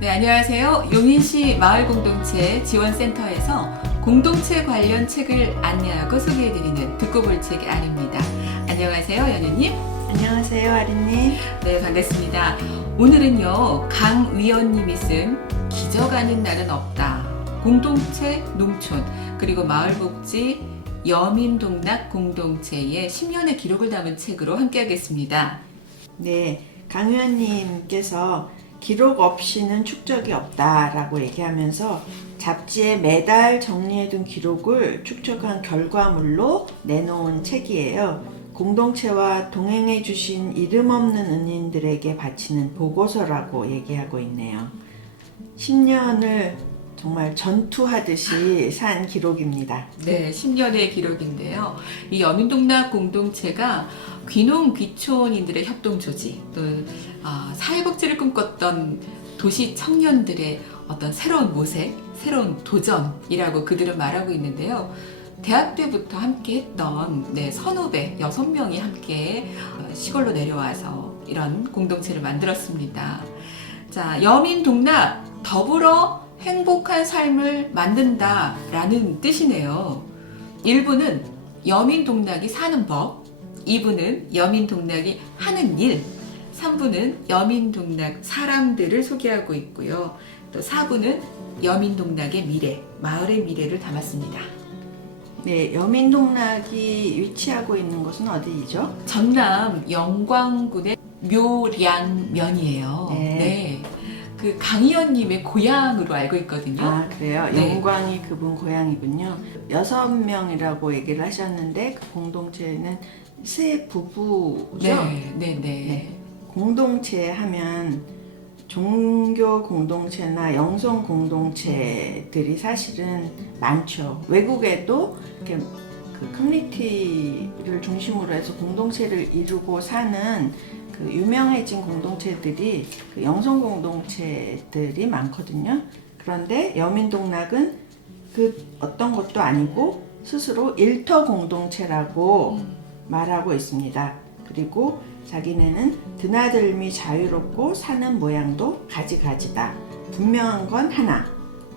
네, 안녕하세요. 용인시 마을공동체 지원센터에서 공동체 관련 책을 안내하고 소개해드리는 듣고 볼 책의 아리입니다. 안녕하세요, 연우님. 안녕하세요, 아리님. 네, 반갑습니다. 오늘은요, 강 위원님이 쓴 기적하는 날은 없다. 공동체 농촌 그리고 마을복지 여민동락 공동체의 10년의 기록을 담은 책으로 함께하겠습니다. 네, 강 의원님께서 기록 없이는 축적이 없다라고 얘기하면서 잡지에 매달 정리해둔 기록을 축적한 결과물로 내놓은 책이에요. 공동체와 동행해주신 이름 없는 은인들에게 바치는 보고서라고 얘기하고 있네요. 10년을 정말 전투하듯이 산 기록입니다. 네, 10년의 기록인데요. 이 여민동락 공동체가 귀농 귀촌인들의 협동조직, 또 사회복지를 꿈꿨던 도시 청년들의 어떤 새로운 모색, 새로운 도전이라고 그들은 말하고 있는데요. 대학 때부터 함께 했던 선후배 6명이 함께 시골로 내려와서 이런 공동체를 만들었습니다. 자, 여민동락, 더불어 행복한 삶을 만든다라는 뜻이네요. 1부는 여민동락이 사는 법, 2부는 여민동락이 하는 일, 3부는 여민동락 사람들을 소개하고 있고요. 또 4부는 여민동락의 미래, 마을의 미래를 담았습니다. 네, 여민동락이 위치하고 있는 곳은 어디이죠? 전남 영광군의 묘량면이에요. 네. 그 강의원님의 고향으로 알고 있거든요. 아, 그래요? 네. 영광이 그분 고향이군요. 6명이라고 얘기를 하셨는데 그 공동체는 세 부부죠? 네. 공동체 하면 종교 공동체나 영성 공동체들이 사실은 많죠. 외국에도 이렇게 그 커뮤니티를 중심으로 해서 공동체를 이루고 사는 그 유명해진 공동체들이 그 영성 공동체들이 많거든요. 그런데 여민동락은 그 어떤 것도 아니고 스스로 일터 공동체라고 말하고 있습니다. 그리고 자기네는 드나들미 자유롭고 사는 모양도 가지가지다. 분명한 건 하나,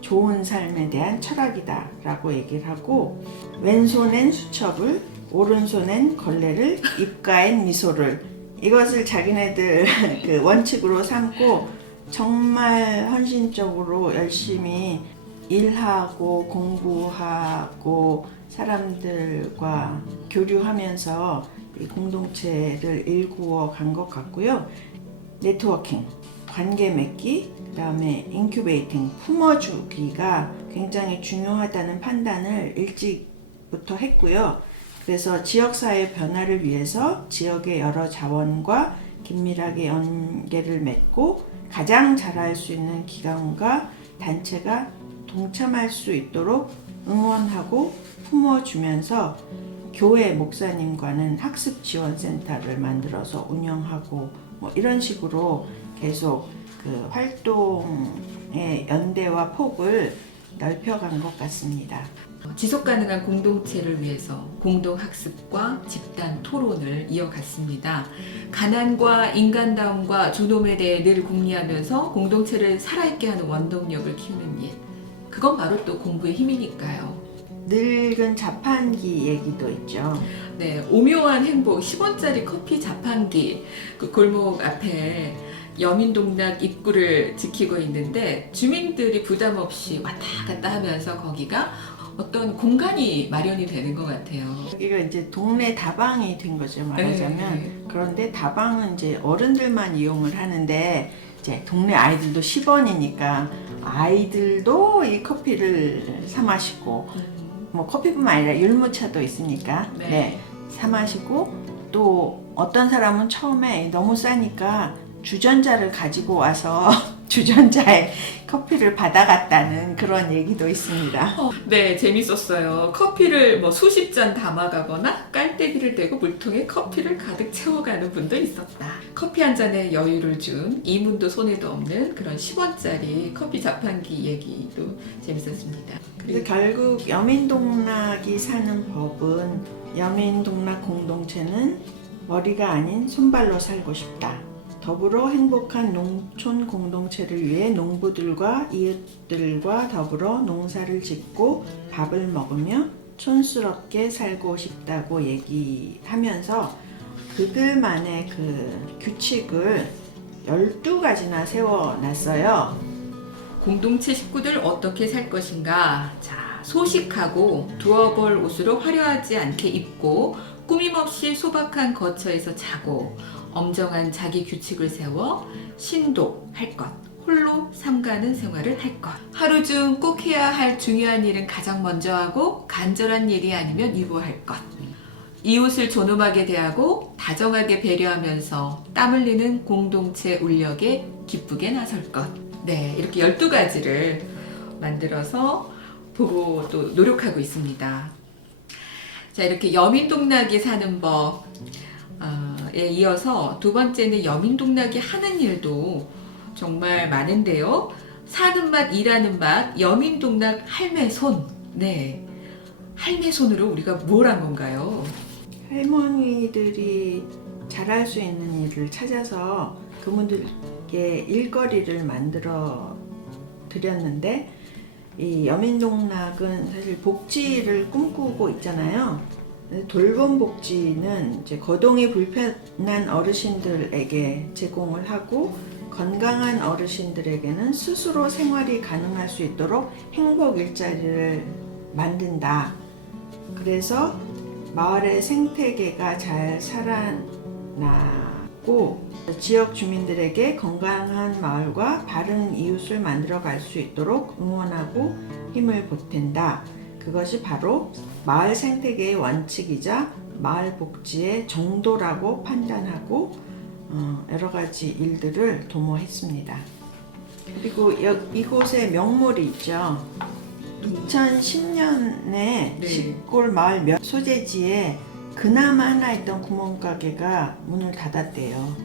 좋은 삶에 대한 철학이다 라고 얘기를 하고, 왼손엔 수첩을, 오른손엔 걸레를, 입가엔 미소를, 이것을 자기네들 그 원칙으로 삼고 정말 헌신적으로 열심히 일하고 공부하고 사람들과 교류하면서 이 공동체를 일구어 간 것 같고요. 네트워킹, 관계 맺기, 그 다음에 인큐베이팅, 품어주기가 굉장히 중요하다는 판단을 일찍부터 했고요. 그래서 지역사회 변화를 위해서 지역의 여러 자원과 긴밀하게 연계를 맺고 가장 잘할 수 있는 기관과 단체가 동참할 수 있도록 응원하고 품어주면서 교회 목사님과는 학습 지원센터를 만들어서 운영하고 뭐 이런 식으로 계속 그 활동의 연대와 폭을 넓혀간 것 같습니다. 지속가능한 공동체를 위해서 공동학습과 집단 토론을 이어갔습니다. 가난과 인간다움과 존엄에 대해 늘 궁리하면서 공동체를 살아있게 하는 원동력을 키우는 일. 그건 바로 또 공부의 힘이니까요. 늙은 자판기 얘기도 있죠. 네, 오묘한 행복 10원짜리 커피 자판기 그 골목 앞에 여민동락 입구를 지키고 있는데 주민들이 부담 없이 왔다 갔다 하면서 거기가 어떤 공간이 마련이 되는 것 같아요. 여기가 이제 동네 다방이 된 거죠, 말하자면. 그런데 다방은 이제 어른들만 이용을 하는데 이제 동네 아이들도 10원이니까 아이들도 이 커피를 사 마시고 뭐 커피뿐만 아니라 율무차도 있으니까 사 마시고, 또 어떤 사람은 처음에 너무 싸니까 주전자를 가지고 와서 주전자에 커피를 받아갔다는 그런 얘기도 있습니다. 네, 재밌었어요. 커피를 뭐 수십 잔 담아가거나 깔때기를 대고 물통에 커피를 가득 채워가는 분도 있었다. 커피 한 잔에 여유를 준 이문도 손에도 없는 그런 10원짜리 커피 자판기 얘기도 재밌었습니다. 그래서 결국 여민동락이 사는 법은 여민동락 공동체는 머리가 아닌 손발로 살고 싶다. 더불어 행복한 농촌 공동체를 위해 농부들과 이웃들과 더불어 농사를 짓고 밥을 먹으며 촌스럽게 살고 싶다고 얘기하면서 그들만의 그 규칙을 12가지나 세워놨어요. 공동체 식구들 어떻게 살 것인가? 자, 소식하고 두어 벌 옷으로 화려하지 않게 입고 꾸밈없이 소박한 거처에서 자고 엄정한 자기 규칙을 세워 신도할 것, 홀로 삼가는 생활을 할 것. 하루 중 꼭 해야 할 중요한 일은 가장 먼저 하고 간절한 일이 아니면 유보할 것. 이웃을 존엄하게 대하고 다정하게 배려하면서 땀 흘리는 공동체 울력에 기쁘게 나설 것. 네, 이렇게 12가지를 만들어서 보고 또 노력하고 있습니다. 자, 이렇게 여민동락이 사는 법에 이어서 두 번째는 여민동락이 하는 일도 정말 많은데요. 사는 맛, 일하는 맛, 여민동락 할매손. 네, 할매손으로 우리가 뭘 한 건가요? 할머니들이 잘할 수 있는 일을 찾아서 그분들께 일거리를 만들어 드렸는데, 이 여민동락은 사실 복지를 꿈꾸고 있잖아요. 돌봄 복지는 이제 거동이 불편한 어르신들에게 제공을 하고, 건강한 어르신들에게는 스스로 생활이 가능할 수 있도록 행복 일자리를 만든다. 그래서 마을의 생태계가 잘 살아나고 지역 주민들에게 건강한 마을과 바른 이웃을 만들어 갈 수 있도록 응원하고 힘을 보탠다. 그것이 바로 마을 생태계의 원칙이자 마을 복지의 정도라고 판단하고 여러 가지 일들을 도모했습니다. 그리고 이곳에 명물이 있죠. 2010년에 네. 시골 마을 소재지에 그나마 하나 있던 구멍가게가 문을 닫았대요.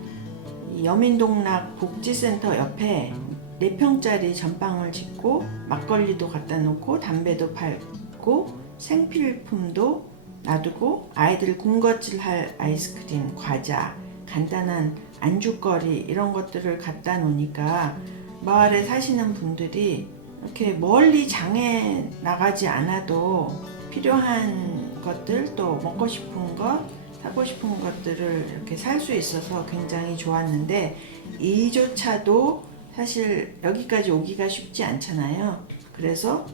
이 여민동락 복지센터 옆에 4평짜리 전방을 짓고 막걸리도 갖다 놓고 담배도 팔고 생필품도 놔두고 아이들 군것질할 아이스크림, 과자, 간단한 안주거리 이런 것들을 갖다 놓으니까 마을에 사시는 분들이 이렇게 멀리 장에 나가지 않아도 필요한 것들, 또 먹고 싶은 것, 사고 싶은 것들을 이렇게 살 수 있어서 굉장히 좋았는데, 이조차도 사실 여기까지 오기가 쉽지 않잖아요. 그래서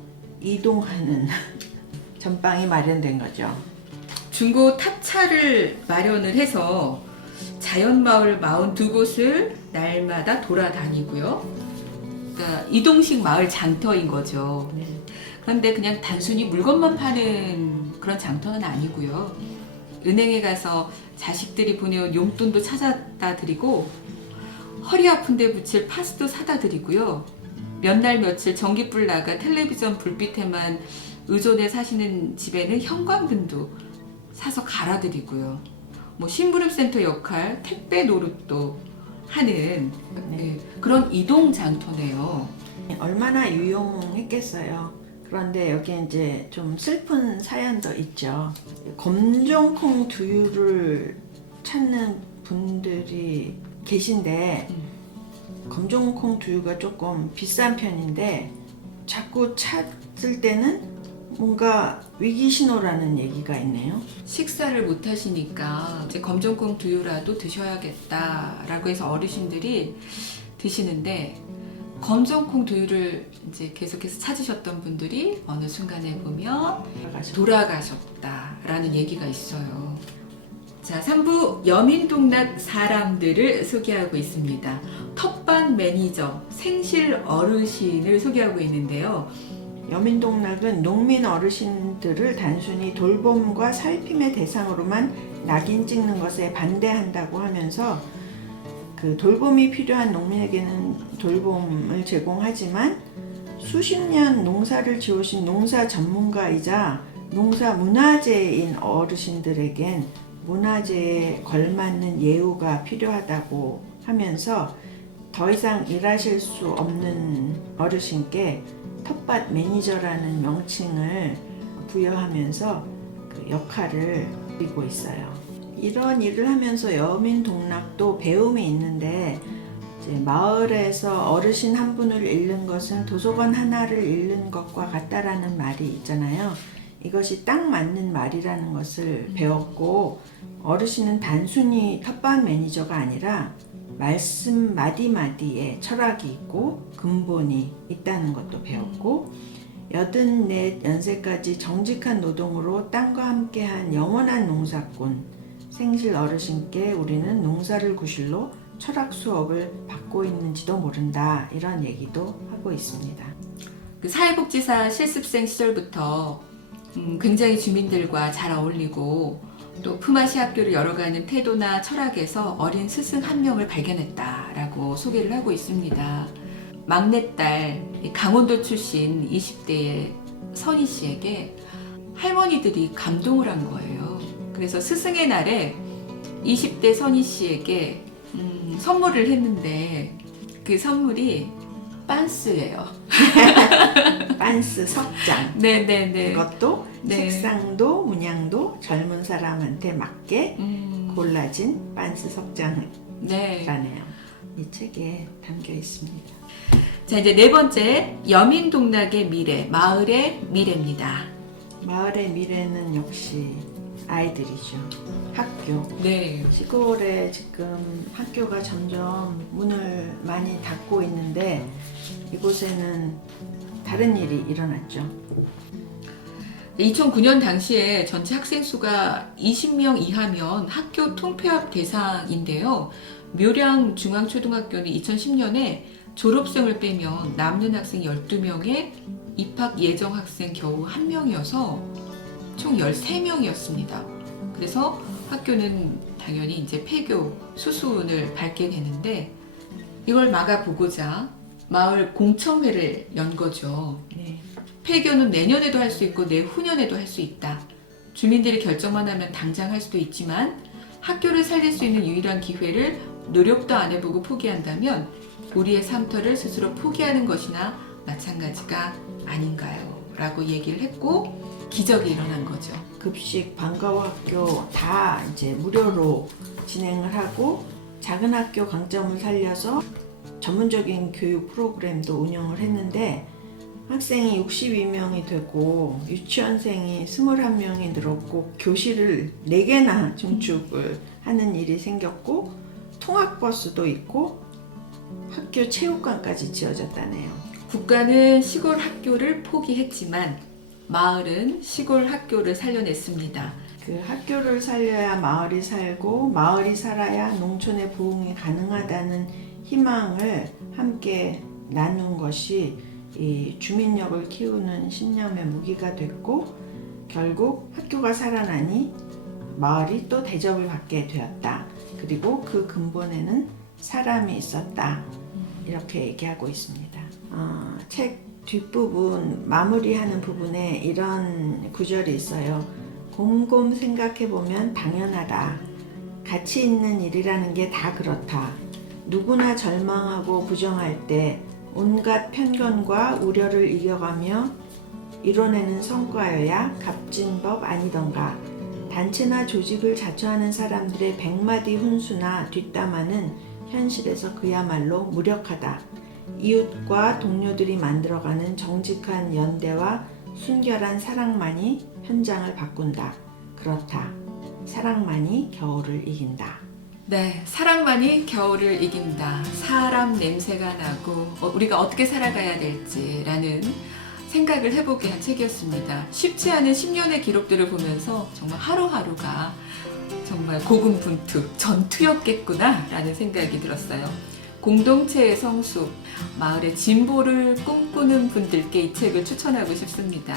이동하는 전방이 마련된 거죠. 중고 탑차를 마련을 해서 자연마을 42곳을 날마다 돌아다니고요. 그러니까 이동식 마을 장터인 거죠. 그런데 그냥 단순히 물건만 파는 그런 장터는 아니고요. 은행에 가서 자식들이 보내온 용돈도 찾아다 드리고, 허리 아픈데 붙일 파스도 사다 드리고요. 몇 날 며칠 전기불 나가 텔레비전 불빛에만 의존해 사시는 집에는 형광등도 사서 갈아드리고요. 뭐 심부름센터 역할, 택배 노릇도 하는 그런 이동 장터네요. 얼마나 유용했겠어요. 그런데 여기 이제 좀 슬픈 사연도 있죠. 검정콩 두유를 찾는 분들이 계신데, 검정콩 두유가 조금 비싼 편인데 자꾸 찾을 때는 뭔가 위기 신호라는 얘기가 있네요. 식사를 못 하시니까 이제 검정콩 두유라도 드셔야겠다라고 해서 어르신들이 드시는데, 검정콩 두유를 이제 계속해서 찾으셨던 분들이 어느 순간에 보면 돌아가셨다라는 얘기가 있어요. 자, 3부 여민동락 사람들을 소개하고 있습니다. 텃밭 매니저 생실 어르신을 소개하고 있는데요. 여민동락은 농민 어르신들을 단순히 돌봄과 살핌의 대상으로만 낙인 찍는 것에 반대한다고 하면서, 그 돌봄이 필요한 농민에게는 돌봄을 제공하지만 수십 년 농사를 지으신 농사 전문가이자 농사 문화재인 어르신들에겐 문화재에 걸맞는 예우가 필요하다고 하면서, 더 이상 일하실 수 없는 어르신께 텃밭 매니저라는 명칭을 부여하면서 그 역할을 하고 있어요. 이런 일을 하면서 여민동락도 배움이 있는데 이제 마을에서 어르신 한 분을 잃는 것은 도서관 하나를 잃는 것과 같다라는 말이 있잖아요. 이것이 딱 맞는 말이라는 것을 배웠고 어르신은 단순히 텃밭 매니저가 아니라 말씀 마디마디에 철학이 있고 근본이 있다는 것도 배웠고 84연세까지 정직한 노동으로 땅과 함께한 영원한 농사꾼 생실 어르신께 우리는 농사를 구실로 철학 수업을 받고 있는지도 모른다 이런 얘기도 하고 있습니다. 그 사회복지사 실습생 시절부터 굉장히 주민들과 잘 어울리고 또 품앗이 학교를 열어가는 태도나 철학에서 어린 스승 한 명을 발견했다라고 소개를 하고 있습니다. 막내딸 강원도 출신 20대의 선희 씨에게 할머니들이 감동을 한 거예요. 그래서 스승의 날에 20대 선희 씨에게 선물을 했는데 그 선물이 빤스예요. 빤스 석장. 네네네. 그것도 네. 색상도 문양도 젊은 사람한테 맞게 골라진 빤스 석장이라네요. 네. 이 책에 담겨 있습니다. 자, 이제 네 번째, 여민동락의 미래, 마을의 미래입니다. 마을의 미래는 역시 아이들이죠. 학교. 네. 시골에 지금 학교가 점점 문을 많이 닫고 있는데 이곳에는 다른 일이 일어났죠. 2009년 당시에 전체 학생 수가 20명 이하면 학교 통폐합 대상인데요. 묘량 중앙초등학교는 2010년에 졸업생을 빼면 남는 학생 12명에 입학 예정 학생 겨우 1명이어서 총 13명이었습니다. 그래서 학교는 당연히 이제 폐교, 수순을 밟게 되는데 이걸 막아보고자 마을 공청회를 연 거죠. 네. 폐교는 내년에도 할 수 있고 내후년에도 할 수 있다. 주민들이 결정만 하면 당장 할 수도 있지만 학교를 살릴 수 있는 유일한 기회를 노력도 안 해보고 포기한다면 우리의 삶터를 스스로 포기하는 것이나 마찬가지가 아닌가요? 라고 얘기를 했고 기적이 일어난 거죠. 급식, 방과후 학교 다 이제 무료로 진행을 하고 작은 학교 강점을 살려서 전문적인 교육 프로그램도 운영을 했는데 학생이 62명이 되고 유치원생이 21명이 늘었고 교실을 4개나 증축을 하는 일이 생겼고 통학버스도 있고 학교 체육관까지 지어졌다네요. 국가는 시골 학교를 포기했지만 마을은 시골 학교를 살려냈습니다. 그 학교를 살려야 마을이 살고 마을이 살아야 농촌의 부흥이 가능하다는 희망을 함께 나눈 것이 이 주민력을 키우는 신념의 무기가 됐고 결국 학교가 살아나니 마을이 또 대접을 받게 되었다. 그리고 그 근본에는 사람이 있었다. 이렇게 얘기하고 있습니다. 책 뒷부분 마무리하는 부분에 이런 구절이 있어요. 곰곰 생각해보면 당연하다. 가치 있는 일이라는 게 다 그렇다. 누구나 절망하고 부정할 때 온갖 편견과 우려를 이겨가며 이뤄내는 성과여야 값진 법 아니던가. 단체나 조직을 자처하는 사람들의 100마디 훈수나 뒷담화는 현실에서 그야말로 무력하다. 이웃과 동료들이 만들어가는 정직한 연대와 순결한 사랑만이 현장을 바꾼다. 그렇다. 사랑만이 겨울을 이긴다. 네, 사랑만이 겨울을 이긴다. 사람 냄새가 나고 우리가 어떻게 살아가야 될지라는 생각을 해보게 한 책이었습니다. 쉽지 않은 10년의 기록들을 보면서 정말 하루하루가 정말 고군분투, 전투였겠구나 라는 생각이 들었어요. 공동체의 성숙, 마을의 진보를 꿈꾸는 분들께 이 책을 추천하고 싶습니다.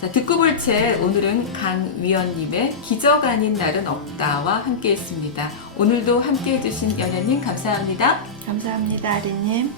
자, 듣고 볼 책 오늘은 강위원님의 기적 아닌 날은 없다와 함께 했습니다. 오늘도 함께 해주신 연연님 감사합니다. 감사합니다, 아리님.